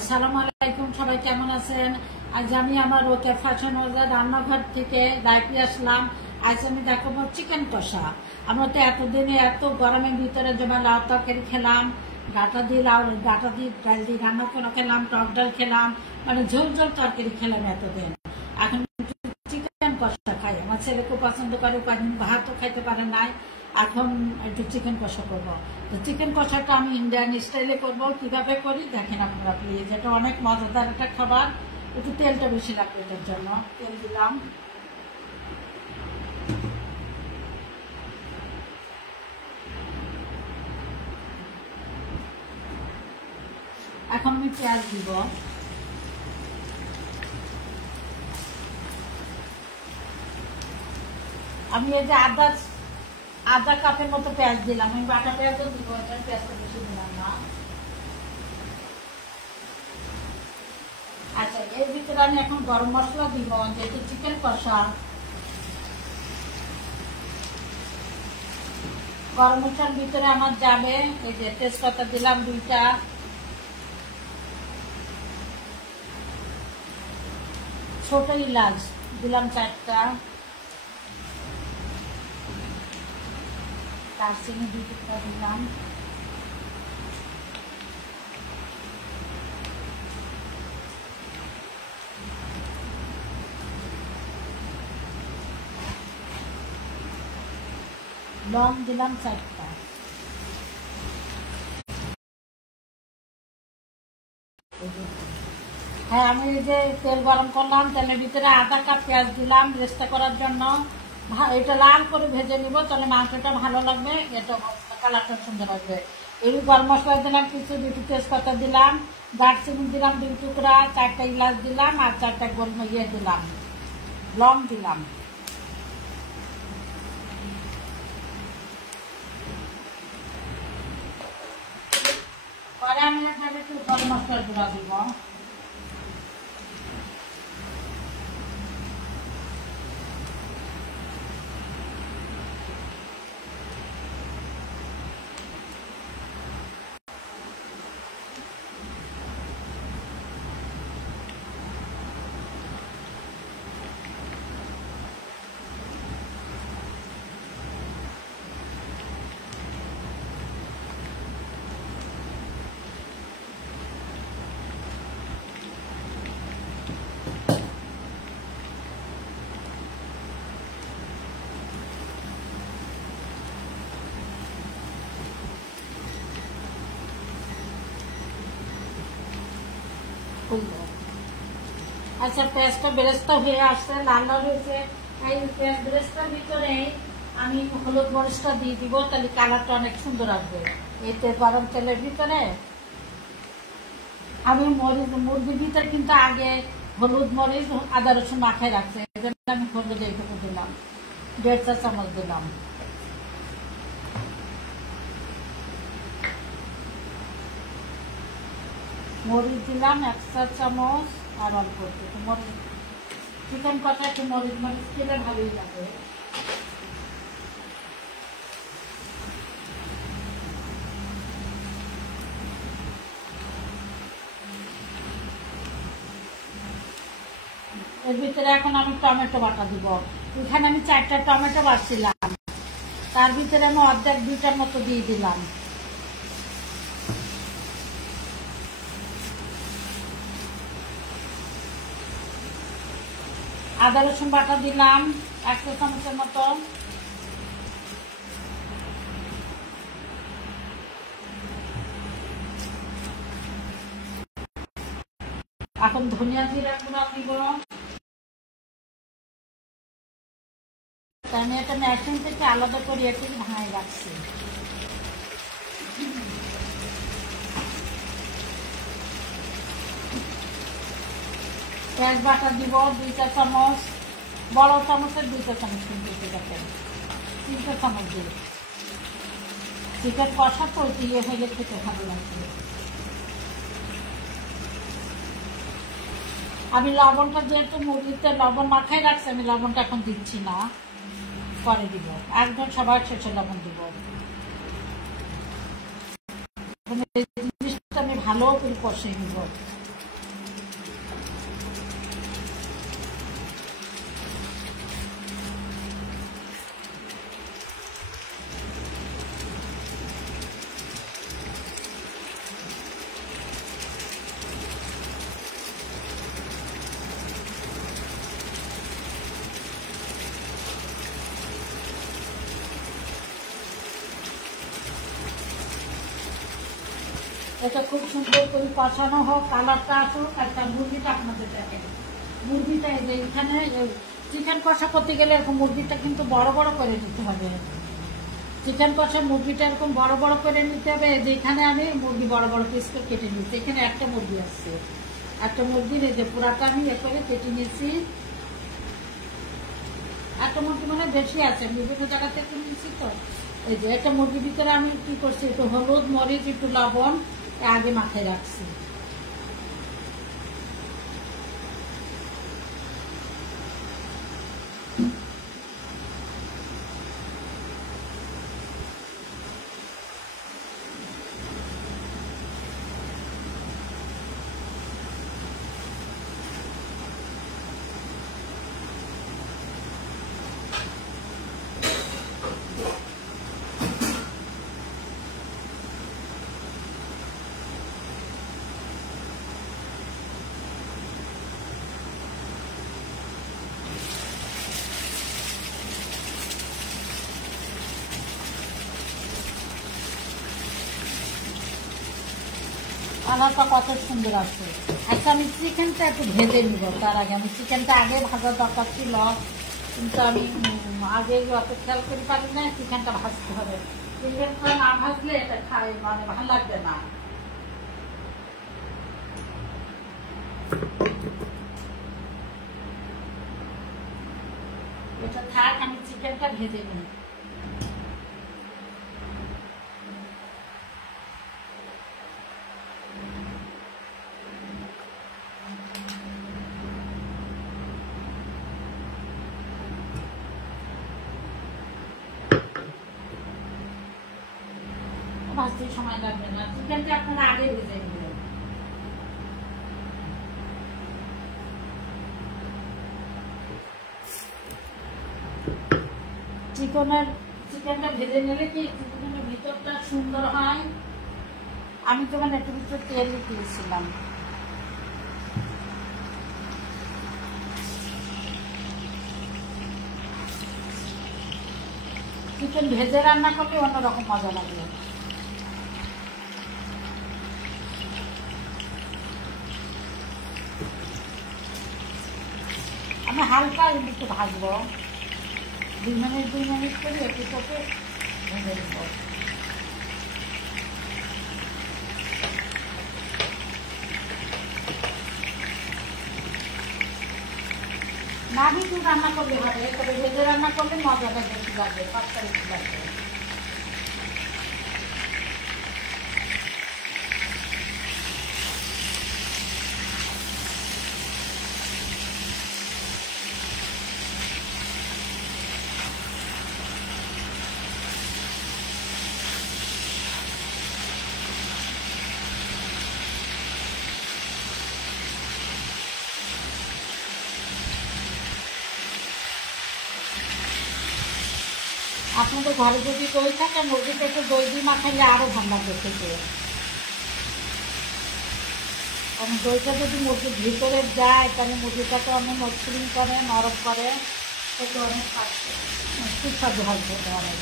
আসসালামু আলাইকুম, সবাই কেমন আছেন? আজ আমি আমার রোকেয়া ফ্যাশন হাউসের রান্নাঘর থেকে লাইভে আসলাম। আজ আমি দেখাবো চিকেন কষা। আমরা তো এতদিনে এত গরমের ভিতরে যেমন লাউ তরকারি খেলাম, ডাটা দিয়ে ডাল দিয়ে রান্না করে খেলাম, টক ডাল খেলাম, মানে ঝোল ঝোল তরকারি খেলাম এতদিন। এখন চিকেন কষা খাই, আমার ছেলে খুব পছন্দ করে, কদিন ভাতও খাইতে পারে নাই। এখন একটু চিকেন কষা করবো। তো চিকেন কষাটা আমি ইন্ডিয়ান স্টাইলে করবো। কিভাবে করি দেখেন আপনারা প্লিজ। এটা অনেক মজাদার একটা খাবার। একটু তেলটা বেশি লাগবে, এটার জন্য তেল দিলাম। এখন আমি পেঁয়াজ দিব। আমি এই যে আধা কাপের মতো পেঁয়াজ দিলাম। আমি বাটা পেঁয়াজও দিব, পেঁয়াজটা বেশি দিলাম না। আচ্ছা, এর ভিতরে আমি এখন গরম মশলা দিব, যেহেতু চিকেন কষা। গরম মশলার ভিতরে আমার যাবে এই যে তেজপাতা দিলাম 2টা, ছোট এলাচ দিলাম 4টা, দারচিনি 2 টুকরা দিলাম, লং দিলাম 4টা। হ্যাঁ, আমি এই যে তেল গরম করলাম, তেলের ভিতরে আধা কাপ পেঁয়াজ দিলাম রেস্তা করার জন্য। এটা লাল করে ভেজে নিব, তাহলে মাংসটা ভালো লাগবে, এটা কালারটা সুন্দর আসবে। এই গরম মশলা দিলাম কিছু, 2টি তেজপাতা দিলাম, দারচিনি দিলাম 2 টুকরা, 4টা এলাচ দিলাম, আর 4টা দিলাম, লং দিলাম। পরে আমি একটু গরম মশলার গুঁড়া দিব। আচ্ছা, পেঁয়াজটা বেরেস্তা হয়ে আসছে, লাল লাল হয়েছে। এই পেঁয়াজ বেরেস্তার ভিতরে আমি হলুদ মরিচটা দিয়ে দিব, তাহলে কালারটা অনেক সুন্দর আসবে। এতে গরম তেলের ভিতরে আমি মুরগির ভিতরে কিন্তু আগে হলুদ মরিচ আদা রসুন মাখায় রাখছে, এই জন্য আমি হলুদ এইটুকু দিলাম, 1.5 চা চামচ দিলাম। মরিচ দিলাম 1 চা চামচ, আর অল্প একটু মরিচ। চিকেন কষা একটু মরিচ খেলে ভালোই লাগে। এর ভিতরে এখন আমি টমেটো বাটা দিব। এখানে আমি 4টা টমেটো বাটছিলাম, তার ভিতরে আমি অর্ধেক 2টার মতো দিয়ে দিলাম। আদা রসুন বাটা দিলাম 1 চা চামচের মতো। এখন ধনিয়া জিরা গুঁড়া দিব। আমি এটা মেশিন থেকে আলাদা করে এটি ভাঙাই রাখছি। পেঁয়াজ বাটা দিব 2 চা চামচ, বড় চামচের 2 চা চামচ, কিন্তু 3 চা চামচ দিব। চিকেন কষা তো দিয়ে হলে খেতে ভালো লাগবে। আমি লবণটা যেহেতু মুরগিতে লবণ মাখাই রাখছি, আমি লবণটা এখন দিচ্ছি না, পরে দিব। একদম সবার শেষে লবণ দিব। জিনিসটা আমি ভালো করে কষিয়ে নিব। এটা খুব সুন্দর করে কষানো হোক, কালারটা আসুক। একটা মুরগিটা আপনাদের দেখেন, মুরগিটা এই যে এখানে চিকেন কষা করতে গেলে এরকম মুরগিটা কিন্তু বড় বড় করে নিতে হবে। চিকেন কষা মুরগিটা এরকম বড় বড় করে নিতে হবে। যেখানে আমি মুরগি বড় বড় পিস করে কেটে নিচ্ছি। এখানে একটা মুরগি আসছে, একটা মুরগির এই যে পুরাটা আমি এ করে কেটে নিয়েছি। একটা মুরগি মানে বেশি আছে, বিভিন্ন জায়গা থেকে নিচ্ছি তো। এই যে একটা মুরগির ভিতরে আমি কি করছি, একটু হলুদ, মরিচ, একটু লবণ আগে মাথায় রাখছি। কালারটা কত সুন্দর আছে। আচ্ছা, আমি চিকেনটা একটু ভেজে নিব। তার আগে আমি চিকেনটা আগে ভাজার দরকার ছিল, কিন্তু আমি আগে অত খেয়াল করে পারি না। চিকেনটা ভাজতে হবে, চিকেনটা না ভাজলে এটা খাই মানে ভালো লাগবে না। এটা থাক, আমি চিকেনটা ভেজে নিই। ভাজতে সময় লাগবে না, চিকেনটা আপনারা আগে ভেজে নেবেন। চিকেনটা ভেজে নিলে কি চিকেনের ভিতরটা সুন্দর হয়। আমি তো মানে একটু ভিতর তেল দিয়েছিলাম। চিকেন ভেজে রান্না করলে অন্যরকম মজা লাগবে। আমি হালকা একটু ভাজবো, 2 মিনিট করে একটু চোখে ভেজে দেব। না একটু রান্না করলে হবে, তবে ভেজে রান্না করলে মজাটা বেশি লাগবে, পাঁচটা বেশি লাগবে। আপনাদের ঘরে যদি দই থাকে, মুরগিটা একটু দই দিয়ে মাখাইলে আরো ভালো লাগবে খেতে। কারণ দইটা যদি মুরগির ভিতরে যায় তাহলে মুরগিটাকে অনেক মসৃণ করে, নরম করে, সেটা অনেক সুস্বাদু হয় খেতে অনেক।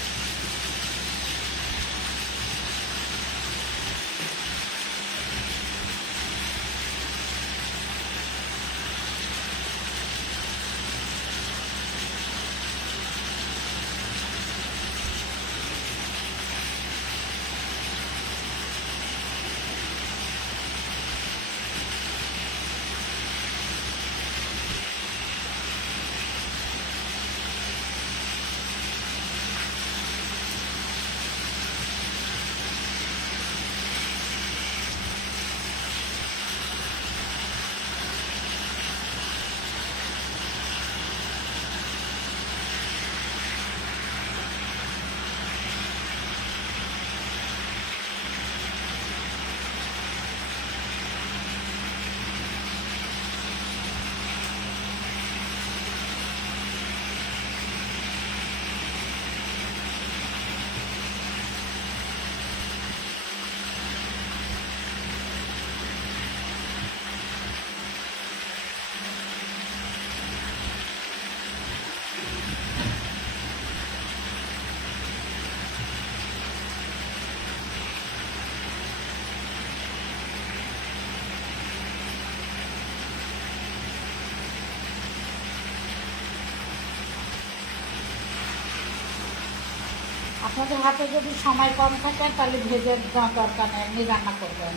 আপনাদের হাতে যদি সময় কম থাকে তাহলে ভেজে দেওয়ার দরকার নেই, এমনি রান্না করবেন।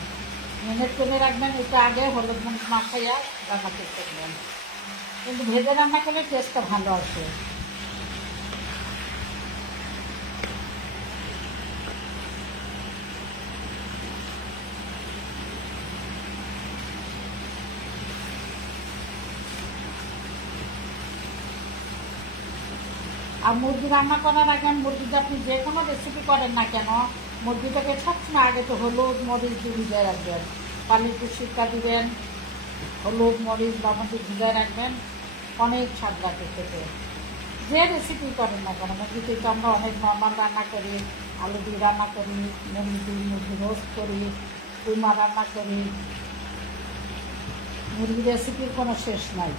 মেরিনেট করে রাখবেন, একটু আগে হলুদ মরিচ মাখাইয়া রান্না করতে দেবেন, কিন্তু ভেজে রান্না করলে টেস্টটা ভালো আসে। আর মুরগি রান্না করার আগে মুরগিটা আপনি যে কোনো রেসিপি করেন না কেন, মুরগিটাকে সবসময় আগে তো হলুদ মরিচ দিয়ে ভিজিয়ে রাখবেন, পানি একটু শিক্ষা দিবেন, হলুদ মরিচ লবণ দিয়ে ভিজিয়ে রাখবেন, অনেক স্বাদ লাগে খেতে। যে রেসিপি করেন না কেন, মুরগিতে তো আমরা অনেক নর্মাল রান্না করি, আলু দিয়ে রান্না করি, মুরগি রোস্ট করি, কুইমা রান্না করি, মুরগি রেসিপির কোনো শেষ নাই।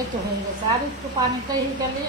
এই তো হয়ে গেছে, আর একটু পানিটা হয়ে গেলে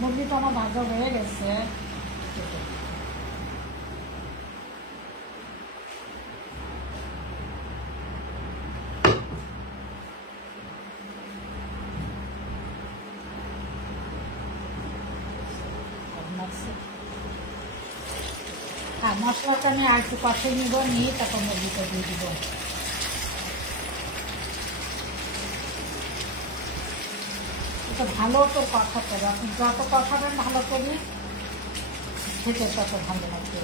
মুরগিটা আমার ভাজা হয়ে গেছে। হ্যাঁ, মশলাটা আমি আর একটু কষে নিব, নিয়ে তারপর মুরগিটা দিয়ে দিব। এটা ভালো তো কথা করে, আপনি যত কথাবেন ভালো করি খেতে তত ভালো লাগবে।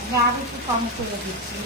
আমি আর একটু কম করে দিচ্ছি।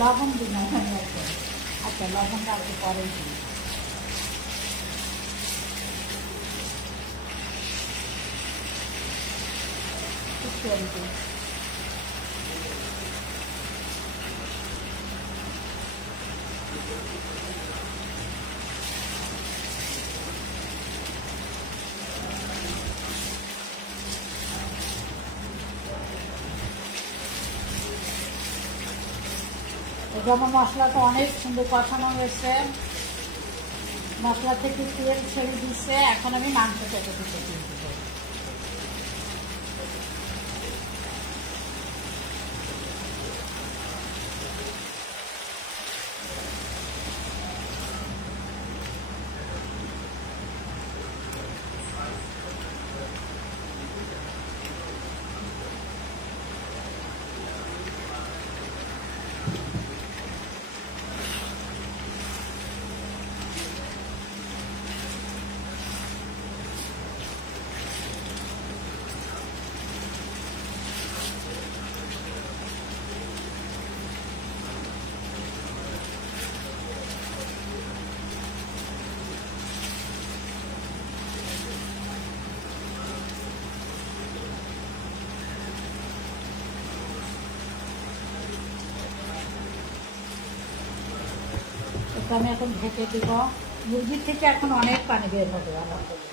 লবণ দিন, আচ্ছা লবণটা একটু পরে দিন। যেমন মশলাটা অনেক সুন্দর কষানো হয়েছে, মশলা থেকে তেল ছেড়ে দিচ্ছে, এখন আমি মাংসটা দিতে দিয়ে দেবো। এটা আমি এখন ঢেকে দিব। মুরগির থেকে এখন অনেক পানি বের হবে আলহামদুলিল্লাহ।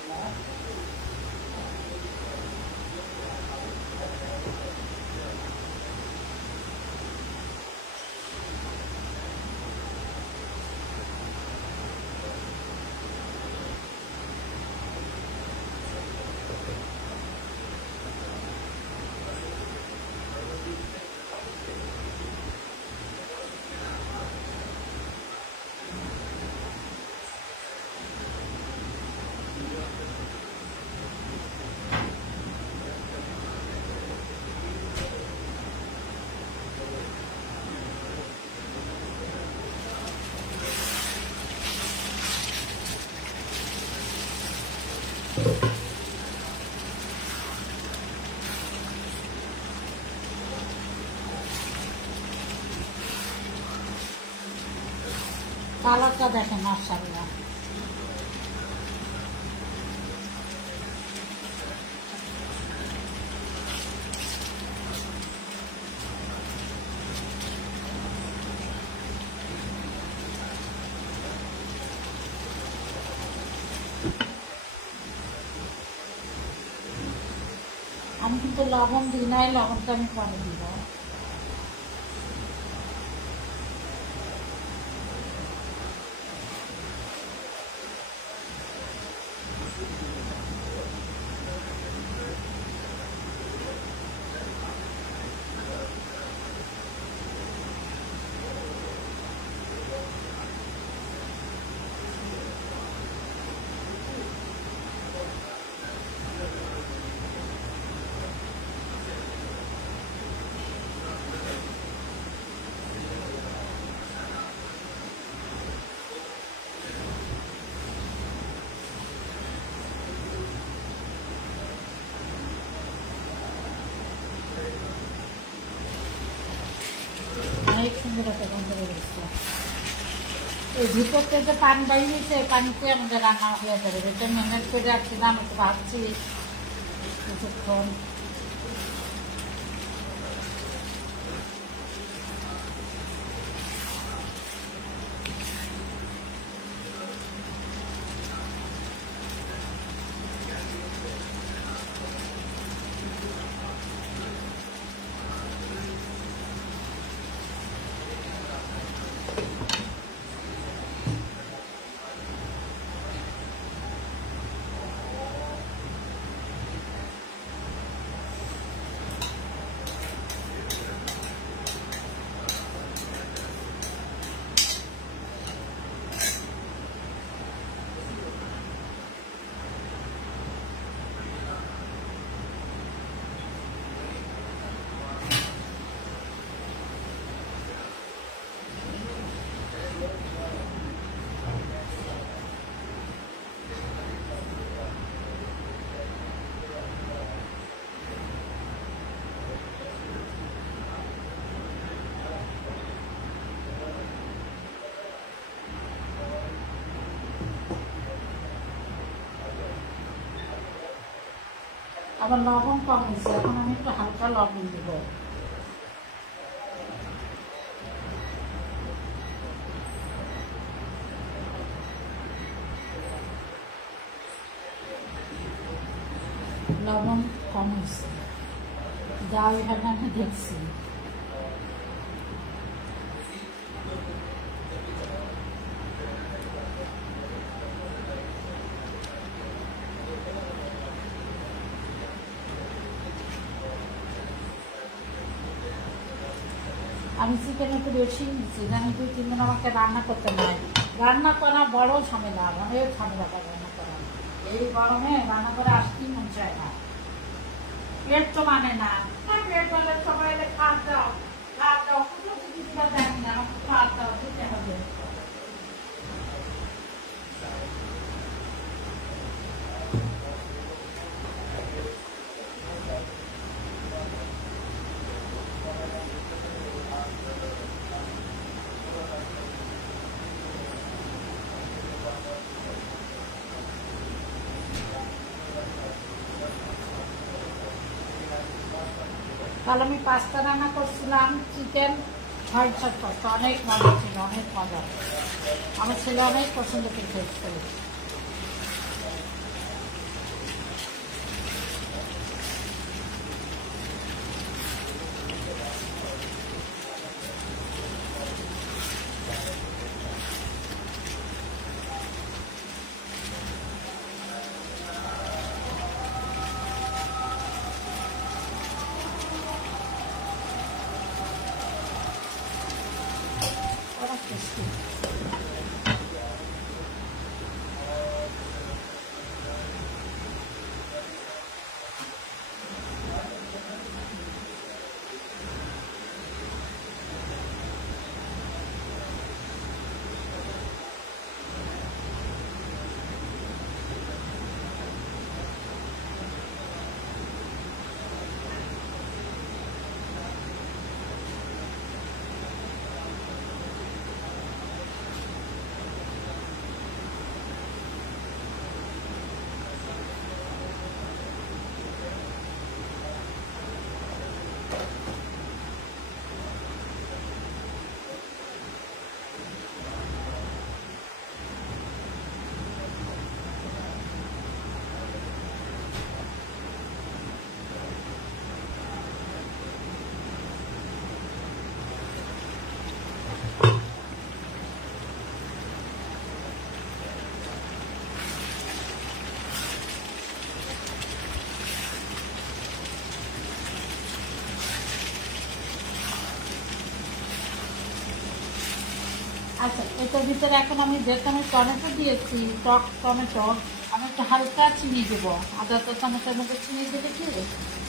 কালারটা দেখেন মাশাআল্লাহ। আমি কিন্তু লবণ দিই নাই, লবণটা আমি পরে দিব। অনেক সুন্দর একটা গন্ধ বেরোচ্ছে। এই ভিতর থেকে পানি বাইরেছে, পানিতে আমাদের রান্না হয়ে যাবে। এটা মেহনত করে রাখছিলাম, একটু ভাবছি কিছুক্ষণ। আবার লবণ কম হয়েছে, এখন আমি একটু হালকা লবণ দিব। লবণ কম হয়েছে, যা ওইভাবে আমি দেখছি। আমি চিকেন একটু বেশি নিচ্ছি, আমি 2-3 দিন আমাকে রান্না করতে নাই। রান্না করা বড় ঝামেলা, অনেক ঝামেলা রান্না করা। এই গরমে রান্না করে আসতেই মন চায় না, পেট তো মানে না। পেট মানে সবাই খাওয়া দাও খাওয়া দাও, কিছুটা জানি না, আমাকে খাওয়া দাও দিতে হবে। কাল আমি পাস্তা রান্না করছিলাম, চিকেন হোয়াইট সসটা অনেক মজা ছিল, অনেক মজা। আমার ছেলে অনেক পছন্দ করে। আচ্ছা, এটার ভিতরে এখন আমি যেখানে টমেটো দিয়েছি, টক টমেটো, আমি একটু হালকা চিনি দেবো। আদা তো টমেটোর মধ্যে চিনি দিলে কি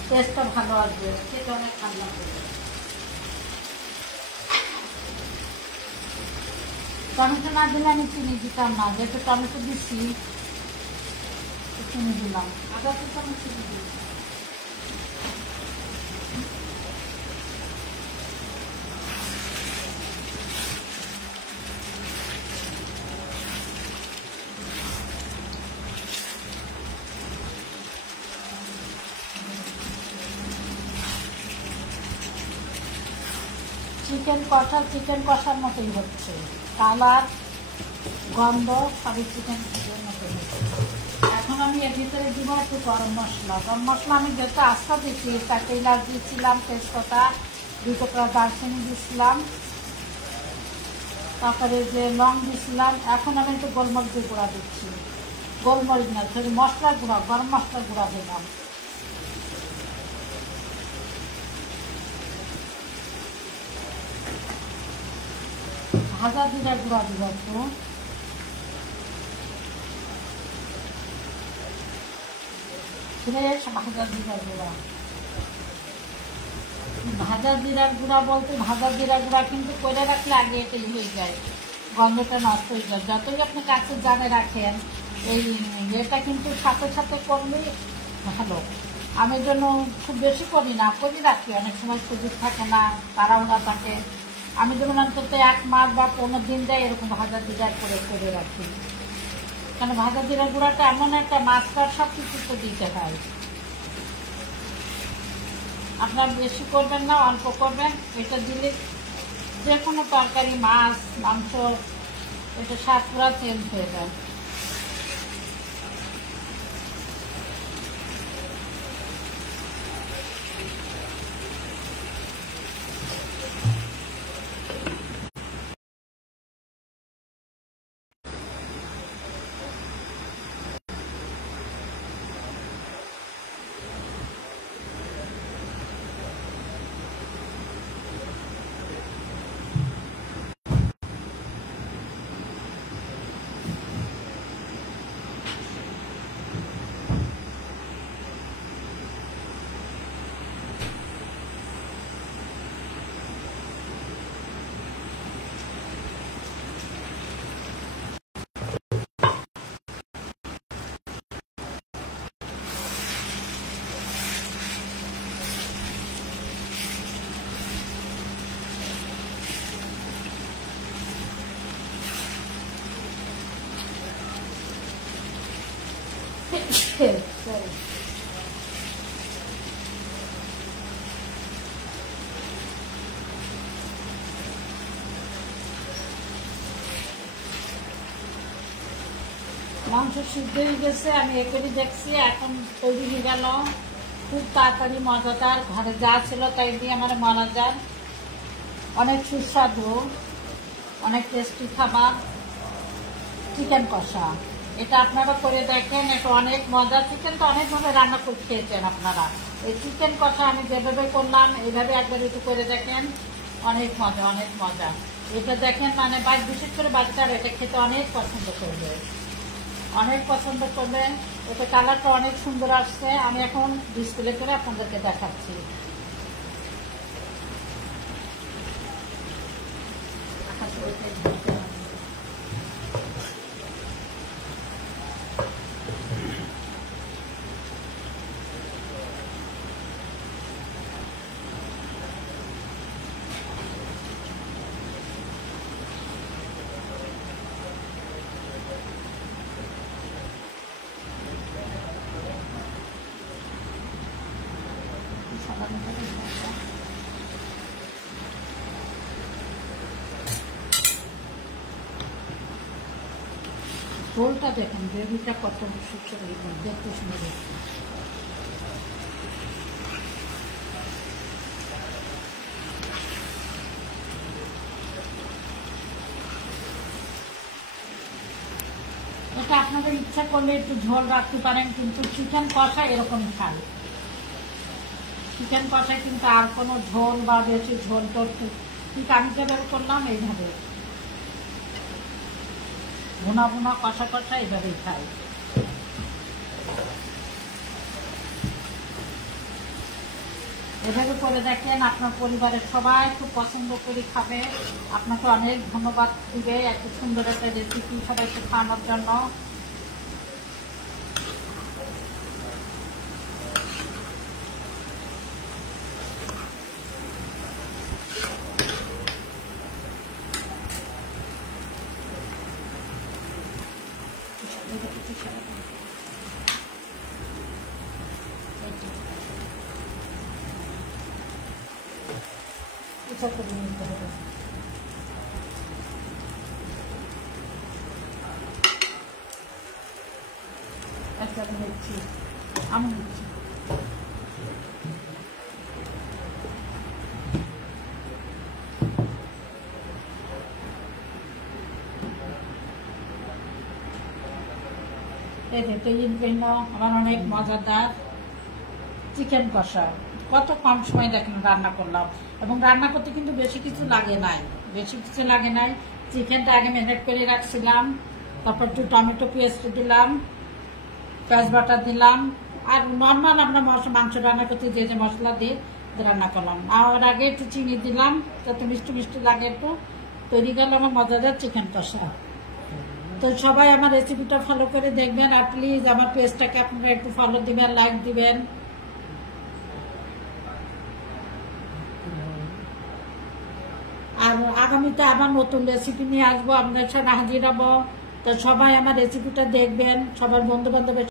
টেস্টটা ভালো আসবে, সেটা অনেক ভালো লাগবে। টমেটো না দিলে আমি চিনি দিতাম না, যেহেতু টমেটো দিচ্ছি চিনি দিলাম। আদা তো আমি চিনি দিই। চিকেন কষার মতোই হচ্ছে, কালার গন্ধ সবই চিকেন মতোই হচ্ছে। এখন আমি এর ভিতরে দিব একটু গরম মশলা। গরম মশলা আমি যেটা আস্তা দিচ্ছি, তাকে এলাচ দিচ্ছিলাম, তেজপাতা, 2 টুকরা দারচিনি দিচ্ছিলাম, তারপরে যে লং দিচ্ছিলাম। এখন আমি একটু গোলমরিচের গুঁড়া দিচ্ছি, গোলমরিচ না সরি মশলার গুঁড়া, গরম মশলার গুঁড়া দিলাম। ভাজা জিরার গুঁড়া দিব একটু, ফ্রেশ ভাজা জিরার গুঁড়া। ভাজা জিরার গুঁড়া বলতে ভাজা জিরার গুঁড়া কিন্তু করে রাখলে আগে এটাই হয়ে যায়, গন্ধটা নষ্ট হয়ে যায়। যতই আপনি কাছে জানে রাখেন, এই এটা কিন্তু সাথে সাথে করলেই ভালো। আমি জন্য খুব বেশি করি না, করি রাখি, অনেক সময় সুযোগ থাকে না, তাড়াহুড়া থাকে। আমি যেমন অন্তত 1 মাস বা 15 দিন দেয় এরকম ভাজা জিরা করে রাখি। কারণ ভাজা জিরার গুঁড়াটা এমন একটা মাছটার সব কিছুতে দিতে হয়। আপনার বেশি করবেন না, অল্প করবেন। এটা দিলে যে কোনো তরকারি, মাছ, মাংস, এটা স্বাদ পুরা চেঞ্জ হয়ে যায়। মাংস সিদ্ধ হয়ে গেছে, আমি এখনই দেখছি, এখন তৈরি হয়ে গেল। খুব তাড়াতাড়ি মজাদার, ঘরে যা ছিল তাই দিয়ে আমার মজাদার, অনেক সুস্বাদু, অনেক টেস্টি খাবার চিকেন কষা। এটা আপনারা করে দেখেন, এটা অনেক মজা। চিকেন তো অনেকভাবে রান্না করে খেয়েছেন আপনারা, এই চিকেন কষা আমি যেভাবে করলাম এইভাবে একবার একটু করে দেখেন, অনেক মজা, অনেক মজা। এটা দেখেন মানে বিশেষ করে বাচ্চারা এটা খেতে অনেক পছন্দ করবে, অনেক পছন্দ করবে। এটা কালারটা অনেক সুন্দর আসছে, আমি এখন ডিসপ্লে করে আপনাদেরকে দেখাচ্ছি। ঝোলটা দেখেন, গ্রেভিটা কত সুন্দর, দেখতে সুন্দর। এটা আপনাদের ইচ্ছা করলে একটু ঝোল রাখতে পারেন, কিন্তু চিকেন কষা এরকমই খান। চিকেন কষায় কিন্তু আর কোনো ঝোল বা বেশি ঝোল টোল ঠিক আমি যেভাবে করলাম এইভাবে ভুনা ভুনা কষা কষা এইভাবেই খাই। এভাবে করে দেখেন, আপনার পরিবারের সবাই খুব পছন্দ করে খাবে। আপনাকে অনেক ধন্যবাদ দিবে এত সুন্দর একটা রেসিপি সবাইকে খাওয়ানোর জন্য। এটা করে নিতে হবে। একটা নিচ্ছি, আমি নিচ্ছি। আমার অনেক মজাদার চিকেন কষা, কত কম সময় দেখেন রান্না করলাম, এবং রান্না করতে কিন্তু বেশি কিছু লাগে নাই। চিকেনটা আগে ম্যারিনেট করে রাখছিলাম, তারপর একটু টমেটো পেস্ট দিলাম, পেঁয়াজ বাটা দিলাম, আর নর্মাল আমরা মাংস রান্না করতে যে যে মশলা দিয়ে রান্না করলাম। আর আগে একটু চিনি দিলাম যাতে মিষ্টি মিষ্টি লাগে একটু। তৈরি গেল আমার মজাদার চিকেন কষা। তো সবাই আমার রেসিপিটা ফলো করে দেখবেন, আর প্লিজ আমার পেজটাকে আপনারা একটু ফলো দিবেন, লাইক দিবেন। আর আগামীতে আবার নতুন রেসিপি নিয়ে আসবো, আপনার সাথে হাজির হবো। তো সবাই আমার রেসিপিটা দেখবেন, সবার বন্ধু বান্ধবের